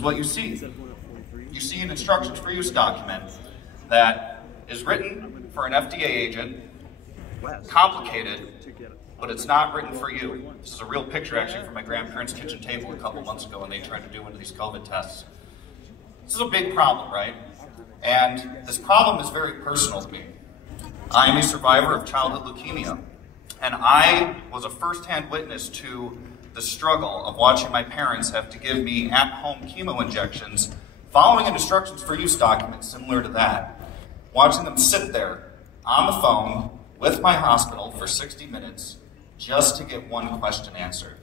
is what you see. You see an instructions for use document that is written for an FDA agent, complicated, but it's not written for you. This is a real picture actually from my grandparents' kitchen table a couple months ago when they tried to do one of these COVID tests. This is a big problem, right? And this problem is very personal to me. I am a survivor of childhood leukemia, and I was a first-hand witness to the struggle of watching my parents have to give me at-home chemo injections following an instructions for use document similar to that. Watching them sit there on the phone with my hospital for 60 minutes just to get one question answered.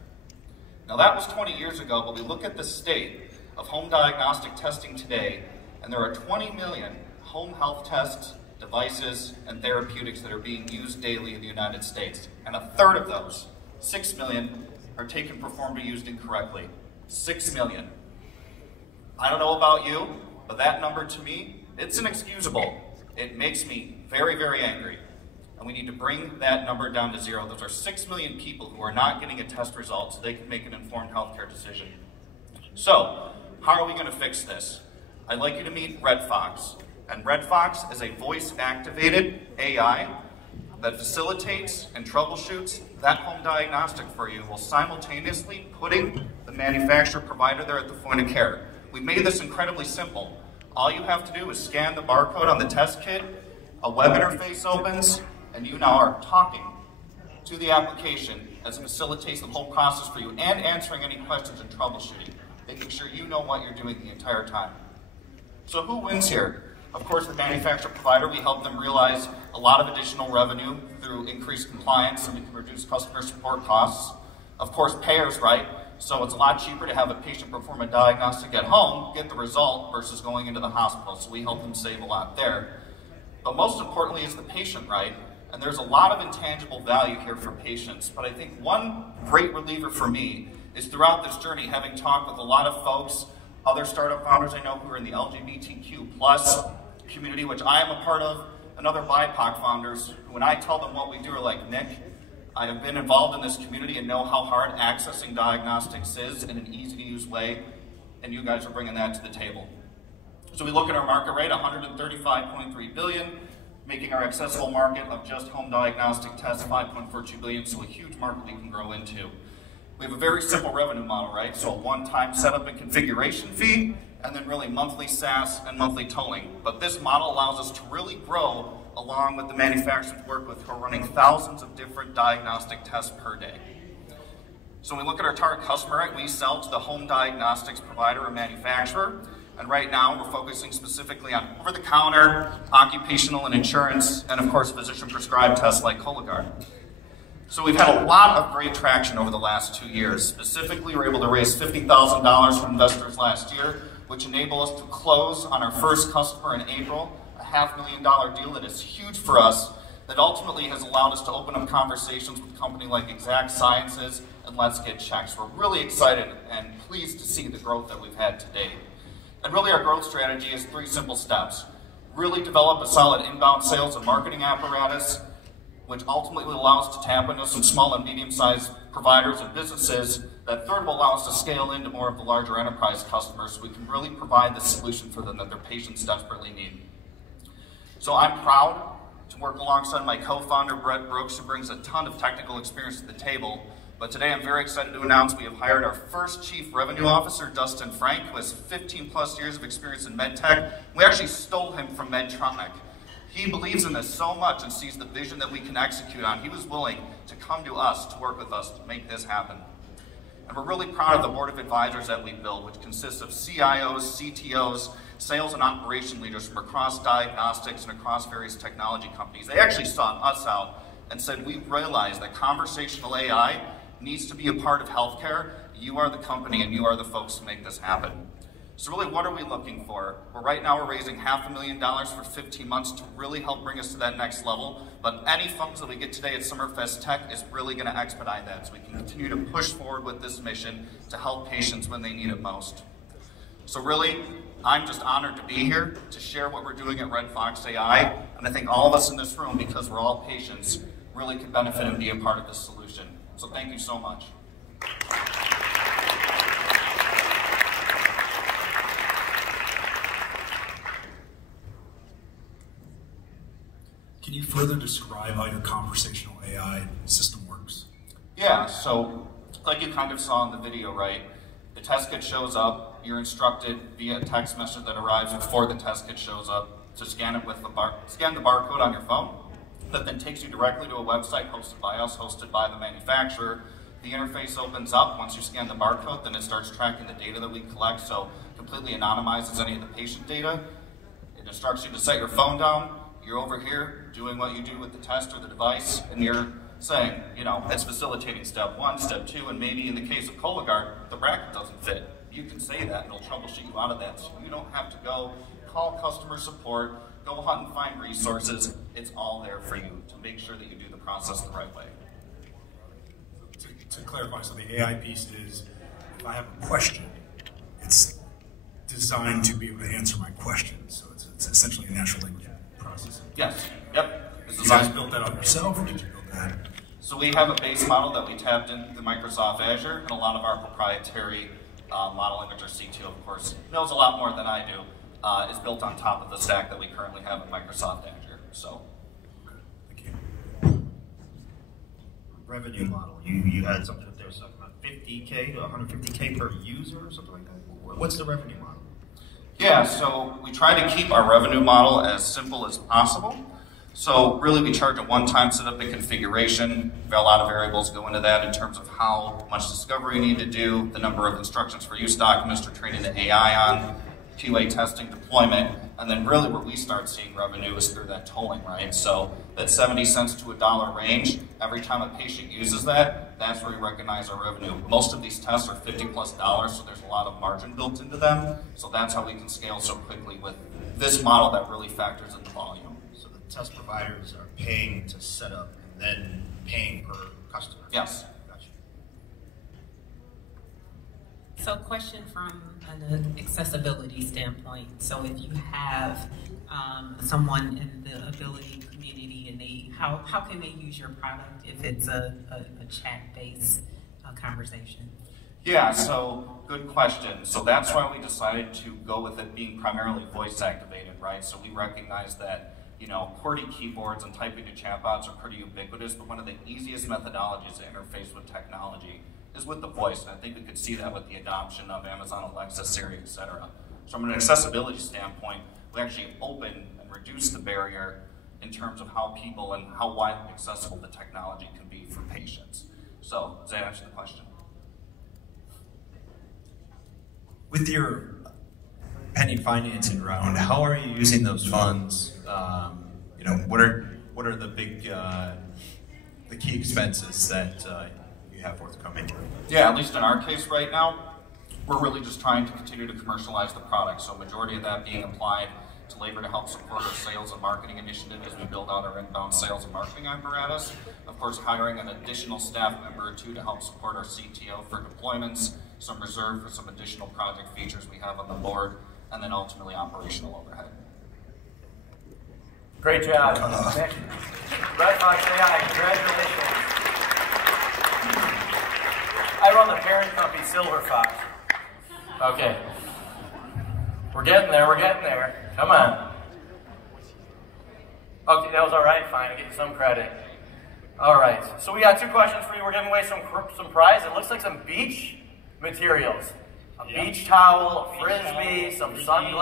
Now that was 20 years ago, but we look at the state of home diagnostic testing today, and there are 20 million home health tests, devices, and therapeutics that are being used daily in the United States. And a third of those, 6 million, are taken, performed, or used incorrectly. 6 million. I don't know about you, but that number to me, it's inexcusable. It makes me very, very angry. And we need to bring that number down to zero. Those are 6 million people who are not getting a test result so they can make an informed healthcare decision. So, how are we going to fix this? I'd like you to meet REDFOX. And REDFOX is a voice-activated AI that facilitates and troubleshoots that home diagnostic for you while simultaneously putting the manufacturer provider there at the point of care. We made this incredibly simple. All you have to do is scan the barcode on the test kit, a web interface opens, and you now are talking to the application as it facilitates the whole process for you and answering any questions and troubleshooting, making sure you know what you're doing the entire time. So who wins here? Of course, the manufacturer provider, we help them realize a lot of additional revenue through increased compliance, and we can reduce customer support costs. Of course, payers, right? So it's a lot cheaper to have a patient perform a diagnostic at home, get the result, versus going into the hospital. So we help them save a lot there. But most importantly is the patient, right? And there's a lot of intangible value here for patients. But I think one great reliever for me is throughout this journey, having talked with a lot of folks, other startup founders I know who are in the LGBTQ plus community, which I am a part of, and other BIPOC founders, who when I tell them what we do are like, Nick, I have been involved in this community and know how hard accessing diagnostics is in an easy-to-use way, and you guys are bringing that to the table. So we look at our market rate, 135.3 billion, making our accessible market of just home diagnostic tests 5.42 billion, so a huge market we can grow into. We have a very simple revenue model, right? So a one-time setup and configuration fee, and then really monthly SaaS and monthly tolling. But this model allows us to really grow along with the manufacturers we work with who are running thousands of different diagnostic tests per day. So when we look at our target customer, right, we sell to the home diagnostics provider or manufacturer. And right now we're focusing specifically on over-the-counter, occupational and insurance, and of course physician-prescribed tests like Cologuard. So we've had a lot of great traction over the last 2 years. Specifically, we were able to raise $50,000 from investors last year, which enabled us to close on our first customer in April, a $500,000 deal that is huge for us, that ultimately has allowed us to open up conversations with a company like Exact Sciences and Let's Get Checked. So we're really excited and pleased to see the growth that we've had to date. And really our growth strategy is 3 simple steps. Really develop a solid inbound sales and marketing apparatus, which ultimately will allow us to tap into some small and medium-sized providers and businesses. That third will allow us to scale into more of the larger enterprise customers so we can really provide the solution for them that their patients desperately need. So I'm proud to work alongside my co-founder, Brett Brooks, who brings a ton of technical experience to the table. But today I'm very excited to announce we have hired our first Chief Revenue Officer, Dustin Frank, who has 15 plus years of experience in MedTech. We actually stole him from Medtronic. He believes in this so much and sees the vision that we can execute on. He was willing to come to us to work with us to make this happen. And we're really proud of the board of advisors that we built, which consists of CIOs, CTOs, sales and operation leaders from across diagnostics and across various technology companies. They actually sought us out and said, we realize that conversational AI needs to be a part of healthcare. You are the company and you are the folks to make this happen. So really, what are we looking for? Well, right now we're raising $500,000 for 15 months to really help bring us to that next level. But any funds that we get today at Summerfest Tech is really going to expedite that so we can continue to push forward with this mission to help patients when they need it most. So really, I'm just honored to be here to share what we're doing at REDFOX AI. And I think all of us in this room, because we're all patients, really can benefit and be a part of this solution. So thank you so much. Can you further describe how your conversational AI system works? Yeah, so like you kind of saw in the video, right? The test kit shows up, you're instructed via a text message that arrives before the test kit shows up to scan it with scan the barcode on your phone. That then takes you directly to a website hosted by us, hosted by the manufacturer. The interface opens up. Once you scan the barcode, then it starts tracking the data that we collect, so completely anonymizes any of the patient data. It instructs you to set your phone down. You're over here doing what you do with the test or the device, and you're saying, you know, it's facilitating step 1, step 2, and maybe in the case of Cologuard, the bracket doesn't fit. You can say that, and it'll troubleshoot you out of that, so you don't have to go call customer support, go hunt and find resources. It's all there for you to make sure that you do the process the right way. To clarify, so the AI piece is, if I have a question, it's designed to be able to answer my question. So it's essentially a natural language processing. Yes. Yep. You guys built that on yourself, or did you build that? So we have a base model that we tapped into Microsoft Azure, and a lot of our proprietary model image, or CTO, of course, knows a lot more than I do, is built on top of the stack that we currently have in Microsoft Azure. So. Revenue model. You had something up there, something about 50K to 150K per user or something like that? What's the revenue model? Yeah, so we try to keep our revenue model as simple as possible. So really we charge a one-time setup and configuration. We've got a lot of variables go into that in terms of how much discovery you need to do, the number of instructions for use documents for training the AI on, QA testing, deployment, and then really where we start seeing revenue is through that tolling, right? So that 70 cents to $1 range, every time a patient uses that, that's where we recognize our revenue. Most of these tests are $50+, so there's a lot of margin built into them. So that's how we can scale so quickly with this model that really factors in the volume. So the test providers are paying to set up and then paying per customer? Yes. Gotcha. So question from an accessibility standpoint. So if you have someone in the ability community and how can they use your product if it's a chat-based conversation? Yeah, so good question. So that's why we decided to go with it being primarily voice activated, right? So we recognize that, you know, QWERTY keyboards and typing to chatbots are pretty ubiquitous, but one of the easiest methodologies to interface with technology is with the voice, and I think we could see that with the adoption of Amazon Alexa, Siri, etc. So from an accessibility standpoint, we actually open and reduce the barrier in terms of how people and how widely accessible the technology can be for patients. So does that answer the question? With your pending financing round, how are you using those funds? You know, what are the big, the key expenses that you have forthcoming? Yeah, at least in our case right now, we're really just trying to continue to commercialize the product. So majority of that being applied to labor to help support our sales and marketing initiative as we build out our inbound sales and marketing apparatus. Of course, hiring an additional staff member or two to help support our CTO for deployments, some reserve for some additional project features we have on the board, and then ultimately operational overhead. Great job. REDFOX AI, congratulations. I run the parent company, Silver Fox. Okay. We're getting there, we're getting there. Come on. Okay, that was all right, fine, I'll give you some credit. All right, so we got two questions for you. We're giving away some prize. It looks like some beach materials. A beach towel, a frisbee, some sunglasses.